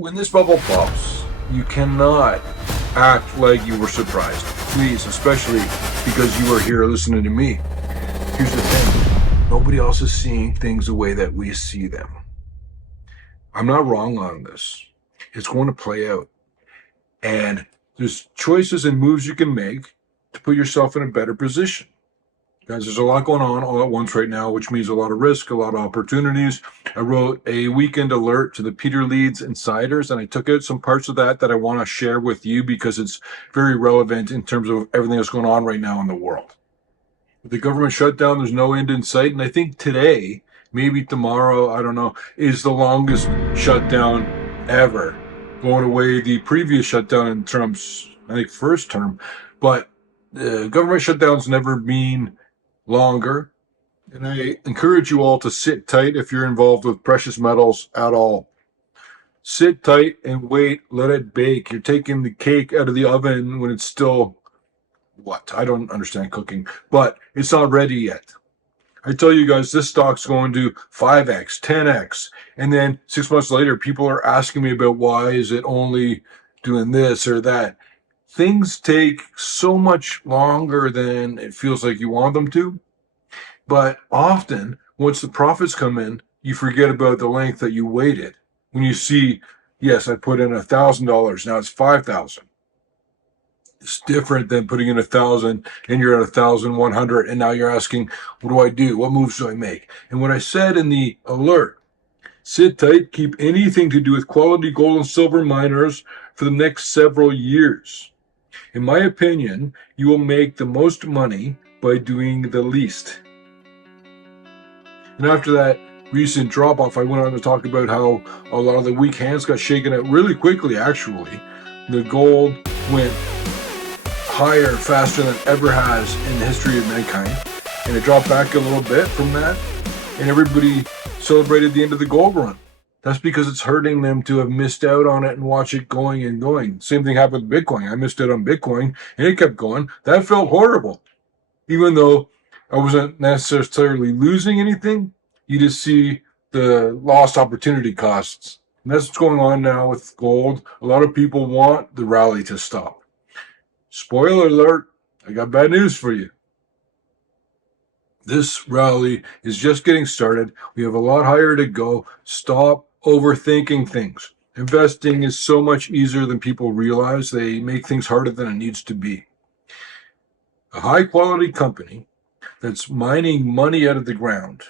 When this bubble pops, you cannot act like you were surprised. Please, especially because you are here listening to me. Here's the thing. Nobody else is seeing things the way that we see them. I'm not wrong on this. It's going to play out. And there's choices and moves you can make to put yourself in a better position. Guys, there's a lot going on all at once right now, which means a lot of risk, a lot of opportunities. I wrote a weekend alert to the Peter Leeds insiders, and I took out some parts of that I want to share with you because it's very relevant in terms of everything that's going on right now in the world. With the government shutdown, there's no end in sight, and I think today, maybe tomorrow, I don't know, is the longest shutdown ever, going away the previous shutdown in Trump's, I think, first term. But government shutdowns never mean longer. And I encourage you all to sit tight if you're involved with precious metals at all. Sit tight and wait, let it bake. You're taking the cake out of the oven when it's still, I don't understand cooking, but it's not ready yet. I tell you guys, this stock's going to 5x, 10x. And then 6 months later, people are asking me about why is it only doing this or that. Things take so much longer than it feels like you want them to. But often, once the profits come in, you forget about the length that you waited. When you see, yes, I put in $1,000, now it's $5,000. It's different than putting in 1,000 and you're at 1,100, and now you're asking, what do I do? What moves do I make? And what I said in the alert, sit tight, keep anything to do with quality gold and silver miners for the next several years. In my opinion, you will make the most money by doing the least. And after that recent drop-off, I went on to talk about how a lot of the weak hands got shaken out really quickly, actually. The gold went higher faster than it ever has in the history of mankind. And it dropped back a little bit from that. And everybody celebrated the end of the gold run. That's because it's hurting them to have missed out on it and watch it going and going. Same thing happened with Bitcoin. I missed out on Bitcoin and it kept going. That felt horrible. Even though I wasn't necessarily losing anything, you just see the lost opportunity costs. And that's what's going on now with gold. A lot of people want the rally to stop. Spoiler alert, I got bad news for you. This rally is just getting started. We have a lot higher to go. Stop overthinking things. Investing is so much easier than people realize. They make things harder than it needs to be. A high quality company that's mining money out of the ground,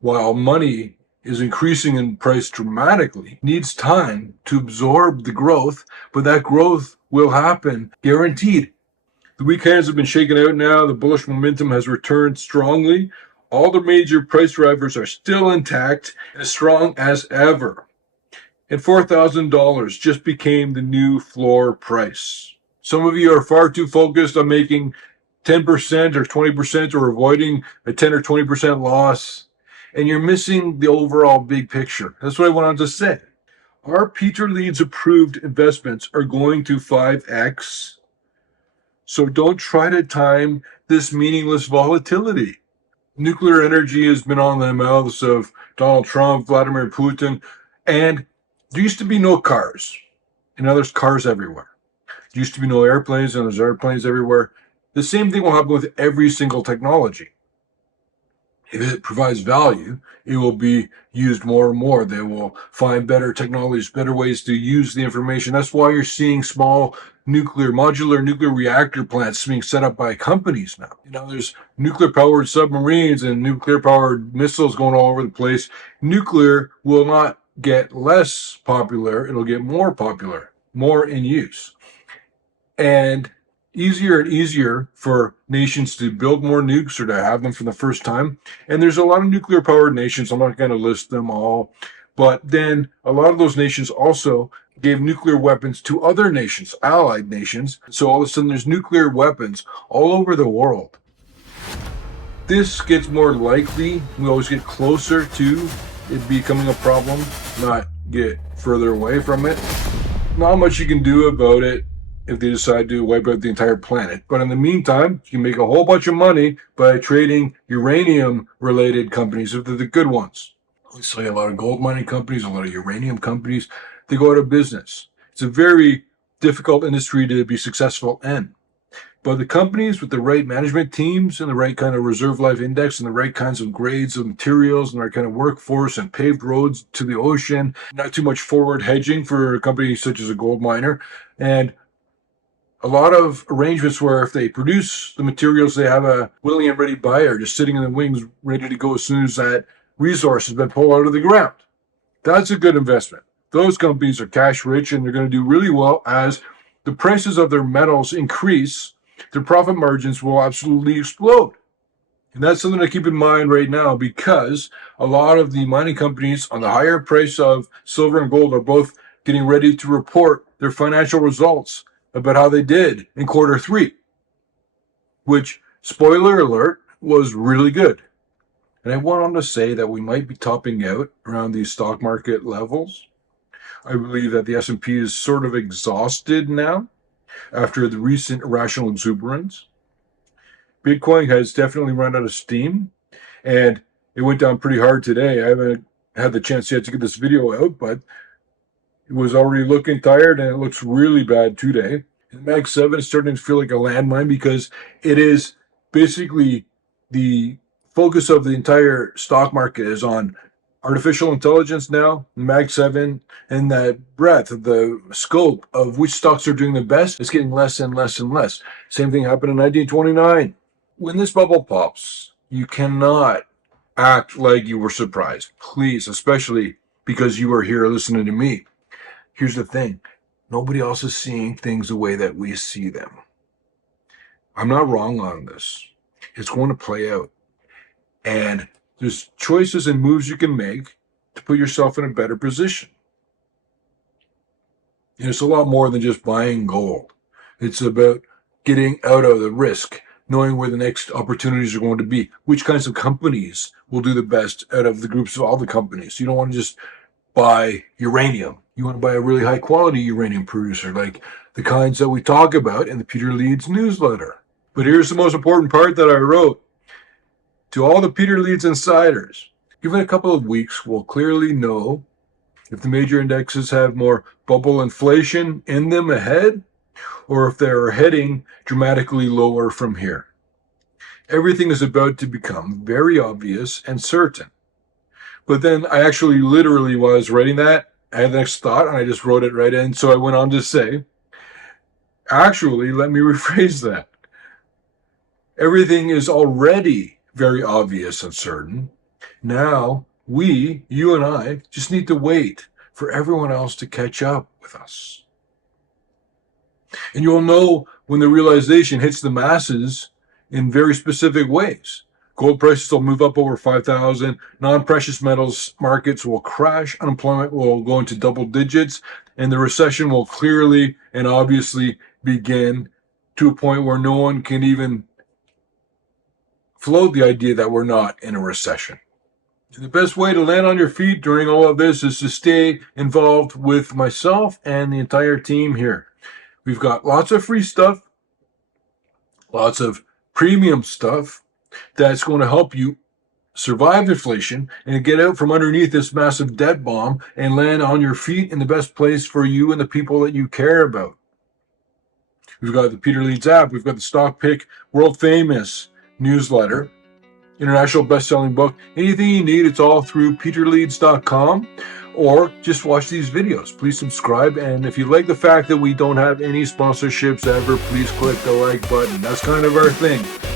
while money is increasing in price dramatically, needs time to absorb the growth, but that growth will happen, guaranteed. The weak hands have been shaken out now. The bullish momentum has returned strongly. All the major price drivers are still intact, as strong as ever. And $4,000 just became the new floor price. Some of you are far too focused on making 10% or 20% or avoiding a 10 or 20% loss, and you're missing the overall big picture. That's what I wanted to say. Our Peter Leeds approved investments are going to 5x. So don't try to time this meaningless volatility. Nuclear energy has been on the mouths of Donald Trump, Vladimir Putin, and there used to be no cars. And now there's cars everywhere. There used to be no airplanes, and there's airplanes everywhere. The same thing will happen with every single technology. If it provides value, it will be used more and more. They will find better technologies, better ways to use the information. That's why you're seeing small modular nuclear reactor plants being set up by companies now. There's nuclear-powered submarines and nuclear-powered missiles going all over the place. Nuclear will not get less popular. It'll get more popular, more in use. And easier for nations to build more nukes or to have them for the first time. And there's a lot of nuclear-powered nations. I'm not going to list them all. But then a lot of those nations also gave nuclear weapons to other nations, allied nations. So all of a sudden there's nuclear weapons all over the world. This gets more likely. We always get closer to it becoming a problem, not get further away from it. Not much you can do about it if they decide to wipe out the entire planet. But in the meantime, you can make a whole bunch of money by trading uranium-related companies, if they're the good ones. We see a lot of gold mining companies, a lot of uranium companies. they go out of business. It's a very difficult industry to be successful in. But the companies with the right management teams and the right kind of reserve life index and the right kinds of grades of materials and the right kind of workforce and paved roads to the ocean, not too much forward hedging for a company such as a gold miner, and a lot of arrangements where if they produce the materials, they have a willing and ready buyer just sitting in the wings ready to go as soon as that resource has been pulled out of the ground. That's a good investment. Those companies are cash rich and they're going to do really well as the prices of their metals increase. Their profit margins will absolutely explode. And that's something to keep in mind right now because a lot of the mining companies on the higher price of silver and gold are both getting ready to report their financial results about how they did in quarter three, which, spoiler alert, was really good. And I went on to say that we might be topping out around these stock market levels. I believe that the S&P is sort of exhausted now after the recent irrational exuberance. Bitcoin has definitely run out of steam, and it went down pretty hard today. I haven't had the chance yet to get this video out, but it was already looking tired, and it looks really bad today. And Mag 7 is starting to feel like a landmine because it is basically the focus of the entire stock market is on artificial intelligence now, Mag 7, and that breadth of the scope of which stocks are doing the best is getting less and less and less. Same thing happened in 1929. When this bubble pops, you cannot act like you were surprised. Please, especially because you are here listening to me. Here's the thing. Nobody else is seeing things the way that we see them. I'm not wrong on this. It's going to play out. And there's choices and moves you can make to put yourself in a better position. And it's a lot more than just buying gold. It's about getting out of the risk, knowing where the next opportunities are going to be, which kinds of companies will do the best out of the groups of all the companies. You don't want to just buy uranium. You want to buy a really high quality uranium producer, like the kinds that we talk about in the Peter Leeds newsletter. But here's the most important part that I wrote. To all the Peter Leeds insiders, given a couple of weeks, we'll clearly know if the major indexes have more bubble inflation in them ahead, or if they're heading dramatically lower from here. Everything is about to become very obvious and certain. But then I actually literally, while I was writing that, I had the next thought and I just wrote it right in. So I went on to say, actually, let me rephrase that. Everything is already very obvious and certain. Now, you and I, just need to wait for everyone else to catch up with us. And you'll know when the realization hits the masses in very specific ways. Gold prices will move up over 5,000. Non-precious metals markets will crash. Unemployment will go into double digits. And the recession will clearly and obviously begin to a point where no one can even float the idea that we're not in a recession. The best way to land on your feet during all of this is to stay involved with myself and the entire team here. We've got lots of free stuff, lots of premium stuff that's going to help you survive inflation and get out from underneath this massive debt bomb and land on your feet in the best place for you and the people that you care about. We've got the Peter Leeds app. We've got the Stock Pick world famous newsletter, international best-selling book. Anything you need, it's all through peterleeds.com, or just watch these videos. Please subscribe, and if you like the fact that we don't have any sponsorships ever, please click the like button. That's kind of our thing.